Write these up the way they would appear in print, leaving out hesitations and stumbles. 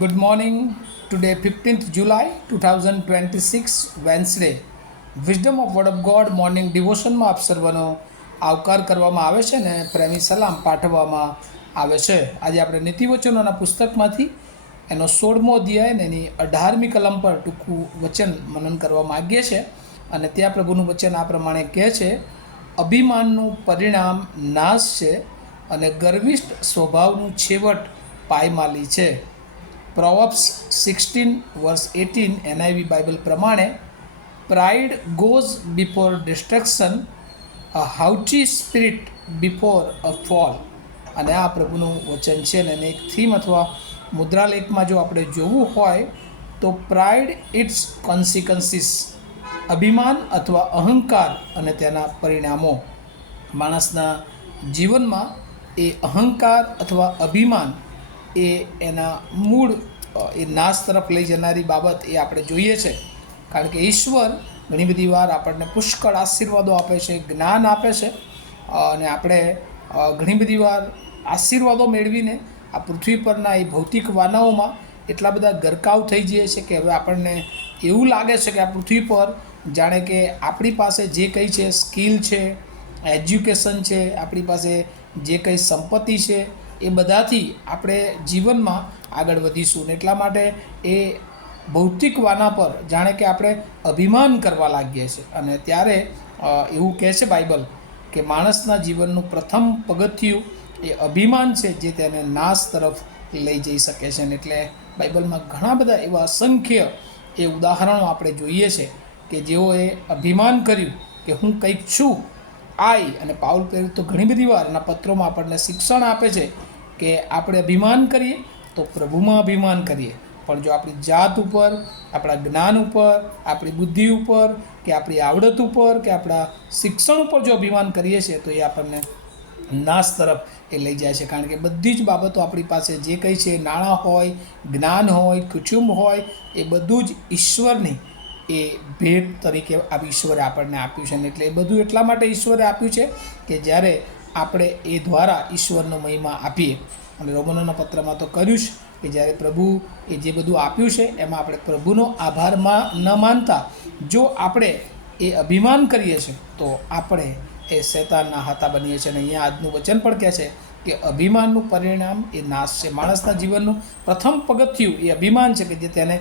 Good morning. Today, 15th July 2026, Wednesday. Wisdom of word of God morning ડિવોશનમાં આપ સર્વનો આવકાર કરવામાં આવે છે ને પ્રેમી સલામ પાઠવવામાં આવે છે. આજે આપણે નીતિવચનોના પુસ્તકમાંથી એનો 16મો અધ્યાય ને એની 18મી કલમ પર ટૂંકું વચન મનન કરવા માગીએ છીએ. અને ત્યાં પ્રભુનું વચન આ પ્રમાણે કહે છે, અભિમાનનું પરિણામ નાશ છે અને ગર્વિષ્ઠ સ્વભાવનું છેવટ પાયમાલી છે. પ્રોવર્બ્સ 16:18 NIV બાઇબલ પ્રમાણે, પ્રાઇડ ગોઝ બિફોર ડિસ્ટ્રક્શન, અ હાઉટી સ્પિરિટ બિફોર અ ફોલ. અને આ પ્રભુનું વચન છે અને એક થીમ અથવા મુદ્રાલેખમાં જો આપણે જોવું હોય તો પ્રાઇડ ઇટ્સ કોન્સિક્વન્સીસ, અભિમાન અથવા અહંકાર અને તેના પરિણામો. માણસના જીવનમાં એ અહંકાર અથવા અભિમાન એ એના મૂળ એ નાશ તરફ લઈ જનારી બાબત એ આપણે જોઈએ છે. કારણ કે ઈશ્વર ઘણી બધી વાર આપણને પુષ્કળ આશીર્વાદો આપે છે, જ્ઞાન આપે છે, અને આપણે ઘણી બધી વાર આશીર્વાદો મેળવીને આ પૃથ્વી પરના એ ભૌતિક વાનાઓમાં એટલા બધા ગરકાવ થઈ જઈએ છે કે હવે આપણને એવું લાગે છે કે આ પૃથ્વી પર જાણે કે આપણી પાસે જે કંઈ છે, સ્કિલ છે, એજ્યુકેશન છે, આપણી પાસે જે કંઈ સંપત્તિ છે, એ બધાથી આપણે જીવનમાં આગળ વધીશું ને એટલા માટે એ ભૌતિક વાના પર જાણે કે આપણે અભિમાન કરવા લાગીએ છીએ. અને ત્યારે એવું કહે છે બાઇબલ કે માણસના જીવનનું પ્રથમ પગથિયું એ અભિમાન છે જે તેને નાશ તરફ લઈ જઈ શકે છે. ને એટલે બાઇબલમાં ઘણા બધા એવા અસંખ્ય એ ઉદાહરણો આપણે જોઈએ છે કે જેઓએ અભિમાન કર્યું કે હું કંઈક છું. અને પાઉલ પ્રેરિત તો ઘણી બધી વાર એના પત્રોમાં આપણને શિક્ષણ આપે છે કે આપણે અભિમાન કરીએ તો પ્રભુમાં અભિમાન કરીએ. પણ જો આપણી જાત ઉપર, આપણા જ્ઞાન ઉપર, આપણી બુદ્ધિ ઉપર કે આપણી આવડત ઉપર કે આપણા શિક્ષણ ઉપર જો અભિમાન કરીએ છીએ તો એ આપણને નાશ તરફ એ લઈ જાય છે. કારણ કે બધી જ બાબતો આપણી પાસે જે કંઈ છે, નાણાં હોય, જ્ઞાન હોય, કુટુંબ હોય, એ બધું જ ઈશ્વરની એ ભેટ તરીકે આ ઈશ્વરે આપણને આપ્યું છે. ને એટલે એ બધું એટલા માટે ઈશ્વરે આપ્યું છે કે જ્યારે આપણે એ દ્વારા ઈશ્વરનો મહિમા આપીએ. અને રોમનોના પત્રમાં તો કર્યું જ કે જ્યારે પ્રભુ એ જે બધું આપ્યું છે એમાં આપણે પ્રભુનો આભારમાં ન માનતા જો આપણે એ અભિમાન કરીએ છીએ તો આપણે એ શૈતાનના હાથા બનીએ છીએ. અને અહીંયા આજનું વચન પણ કહે છે કે અભિમાનનું પરિણામ એ નાશ છે. માણસના જીવનનું પ્રથમ પગથિયું એ અભિમાન છે કે જે તેને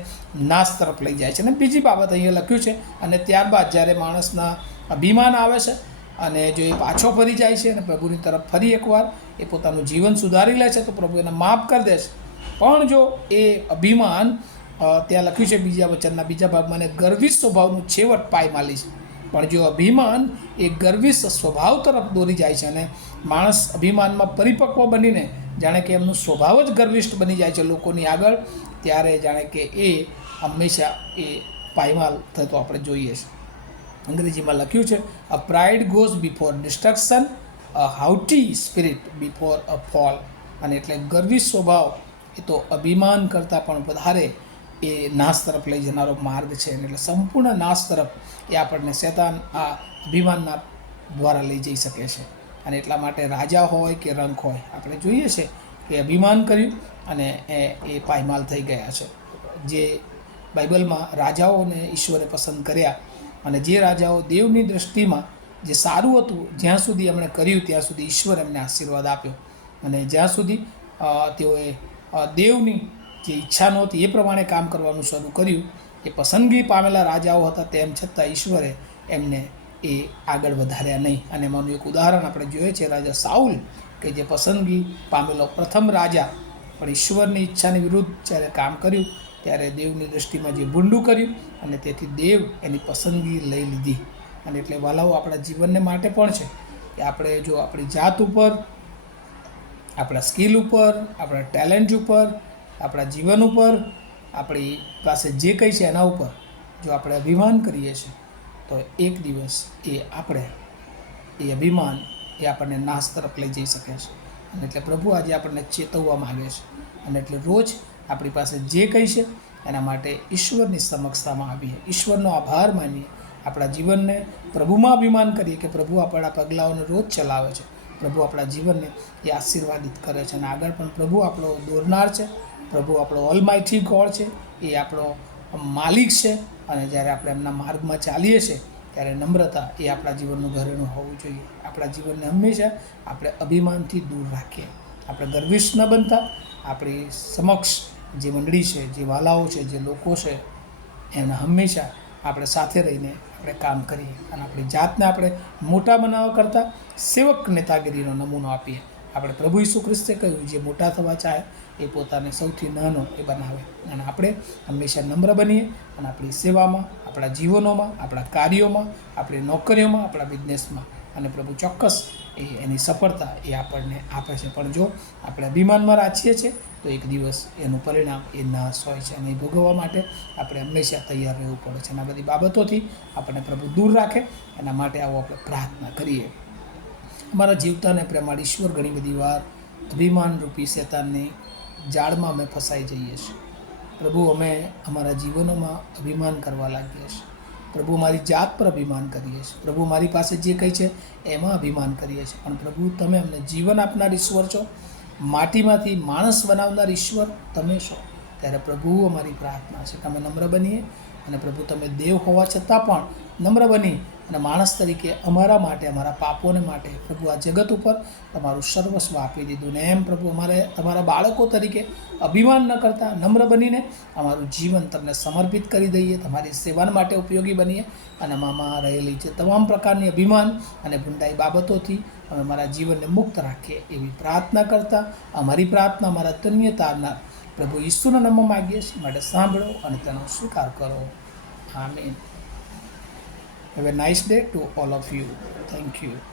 નાશ તરફ લઈ જાય છે. અને બીજી બાબત અહીંયા લખ્યું છે, અને ત્યારબાદ જ્યારે માણસના અભિમાન આવે છે અને જો એ પાછો ફરી જાય છે અને પ્રભુની તરફ ફરી એકવાર એ પોતાનું જીવન સુધારી લે છે તો પ્રભુ એને માફ કરી દે છે. પણ જો એ અભિમાન ત્યાં લખ્યું છે બીજા વચનના બીજા ભાગમાં, અને ગર્વિષ્ઠ સ્વભાવનું છેવટ પાયમાલી છે. પણ જો અભિમાન એ ગર્વિષ્ઠ સ્વભાવ તરફ દોરી જાય છે અને માણસ અભિમાનમાં પરિપક્વ બનીને જાણે કે એમનું સ્વભાવ જ ગર્વિષ્ઠ બની જાય છે લોકોની આગળ, ત્યારે જાણે કે એ હંમેશા એ પાયમાલ થતો આપણે જોઈએ છીએ. અંગ્રેજીમાં લખ્યું છે, અ પ્રાઇડ ગોઝ બિફોર ડિસ્ટ્રક્શન, અ હાઉટી સ્પિરિટ બિફોર અ ફોલ. અને એટલે ગર્વિષ્ઠ સ્વભાવ એ તો અભિમાન કરતાં પણ વધારે એ નાશ તરફ લઈ જનારો માર્ગ છે. એટલે સંપૂર્ણ નાશ તરફ એ આપણને શૈતાન આ અભિમાનના દ્વારા લઈ જઈ શકે છે. અને એટલા માટે રાજા હોય કે રંક હોય, આપણે જોઈએ છે કે અભિમાન કર્યું અને એ પાયમાલ થઈ ગયા છે. જે બાઇબલમાં રાજાઓને ઈશ્વરે પસંદ કર્યા અને જે રાજાઓ દેવની દૃષ્ટિમાં જે સારું હતું જ્યાં સુધી એમણે કર્યું ત્યાં સુધી ઈશ્વર એમને આશીર્વાદ આપ્યો. અને જ્યાં સુધી તેઓએ દેવની જે ઈચ્છા નહોતી એ પ્રમાણે કામ કરવાનું શરૂ કર્યું, એ પસંદગી પામેલા રાજાઓ હતા, તેમ છતાં ઈશ્વરે એમને એ આગળ વધાર્યા નહીં. અને એમાંનું એક ઉદાહરણ આપણે જોઈએ છે રાજા સાઉલ, કે જે પસંદગી પામેલો પ્રથમ રાજા, પણ ઈશ્વરની ઈચ્છાની વિરુદ્ધ જ્યારે કામ કર્યું ત્યારે દેવની દૃષ્ટિમાં જે ભૂંડું કર્યું અને તેથી દેવ એની પસંદગી લઈ લીધી. અને એટલે વાલાઓ આપણા જીવનને માટે પણ છે કે આપણે જો આપણી જાત ઉપર, આપણા સ્કિલ ઉપર, આપણા ટેલેન્ટ ઉપર, આપણા જીવન ઉપર, આપણી પાસે જે કંઈ છે એના ઉપર જો આપણે અભિમાન કરીએ છીએ તો એક દિવસ એ અભિમાન એ આપણને નાશ તરફ લઈ જઈ શકે છે. અને એટલે પ્રભુ આજે આપણને ચેતવવા માગે છે. અને એટલે રોજ આપણી પાસે જે કંઈ છે એના માટે ઈશ્વરની સમક્ષતામાં આવીએ, ઈશ્વરનો આભાર માનીએ, આપણા જીવનને પ્રભુમાં અભિમાન કરીએ કે પ્રભુ આપણા પગલાઓને રોજ ચલાવે છે, પ્રભુ આપણા જીવનને એ આશીર્વાદિત કરે છે. અને આગળ પણ પ્રભુ આપણો દોરનાર છે પ્રભુ આપણો ઓલમાઇટી ગોડ છે, એ આપણો માલિક છે, અને જ્યારે આપણે એમના માર્ગમાં ચાલીએ છીએ ત્યારે નમ્રતા એ આપણા જીવનનું ઘરેણું હોવું જોઈએ. આપણા જીવનને હંમેશા આપણે અભિમાનથી દૂર રાખીએ. આપણે ગર્વિષ્ઠ ન બનતા, આપણી સમક્ષ જે મંડળી છે, જે વાલાઓ છે, જે લોકો છે, એમને હંમેશા આપણે સાથે રહીને આપણે કામ કરીએ અને આપણી જાતને આપણે મોટા બનાવવા કરતાં સેવક નેતાગીરીનો નમૂનો આપીએ. આપણે પ્રભુ ઈસુ ખ્રિસ્તે કહ્યું, જે મોટા થવા ચાહે એ પોતાને સૌથી નાનો એ બનાવે. અને આપણે હંમેશા નમ્ર બનીએ અને આપણી સેવામાં, આપણા જીવનોમાં, આપણા કાર્યોમાં, આપણી નોકરીઓમાં, આપણા બિઝનેસમાં, અને પ્રભુ ચોક્કસ એની સફળતા એ આપણને આપે છે. પણ જો આપણે અભિમાનમાં રાખીએ છીએ તો એક દિવસ એનું પરિણામ એ નાશ હોય છે, અને એ ભોગવવા માટે આપણે હંમેશા તૈયાર રહેવું પડે છે. અને આ બધી બાબતોથી આપણને પ્રભુ દૂર રાખે, એના માટે આવો આપણે પ્રાર્થના કરીએ. અમારા જીવતાને પ્રેમાળ ઈશ્વર, ઘણી બધી વાર અભિમાનરૂપી શેતાનની જાળમાં અમે ફસાઈ જઈએ છીએ. પ્રભુ, અમે અમારા જીવનોમાં અભિમાન કરવા લાગીએ છીએ. પ્રભુ, મારી જાત પર અભિમાન કરીએ છીએ. પ્રભુ, મારી પાસે જે કંઈ છે એમાં અભિમાન કરીએ છીએ. પણ પ્રભુ, તમે અમને જીવન આપનાર ઈશ્વર છો, માટીમાંથી માણસ બનાવનાર ઈશ્વર તમે છો. ત્યારે પ્રભુ, અમારી પ્રાર્થના છે કે અમે નમ્ર બનીએ, અને પ્રભુ, તમે દેવ હોવા છતાં પણ નમ્ર બની અને માણસ તરીકે અમારા માટે, અમારા પાપોને માટે પ્રભુ આ જગત ઉપર તમારું સર્વસ્વ આપી દીધું. ને એમ પ્રભુ, અમારે તમારા બાળકો તરીકે અભિમાન ન કરતા નમ્ર બનીને અમારું જીવન તમને સમર્પિત કરી દઈએ, તમારી સેવા માટે ઉપયોગી બનીએ, અને આમાં રહેલી છે તમામ પ્રકારની અભિમાન અને ભૂંડાઈ બાબતોથી અમે અમારા જીવનને મુક્ત રાખીએ, એવી પ્રાર્થના કરતાં અમારી પ્રાર્થના અમારા ધન્ય તારનાર પ્રભુ ઈસુના નામમાં માગીએ છીએ. માટે સાંભળો અને તેનો સ્વીકાર કરો. આમીન. Have a nice day to all of you. Thank you.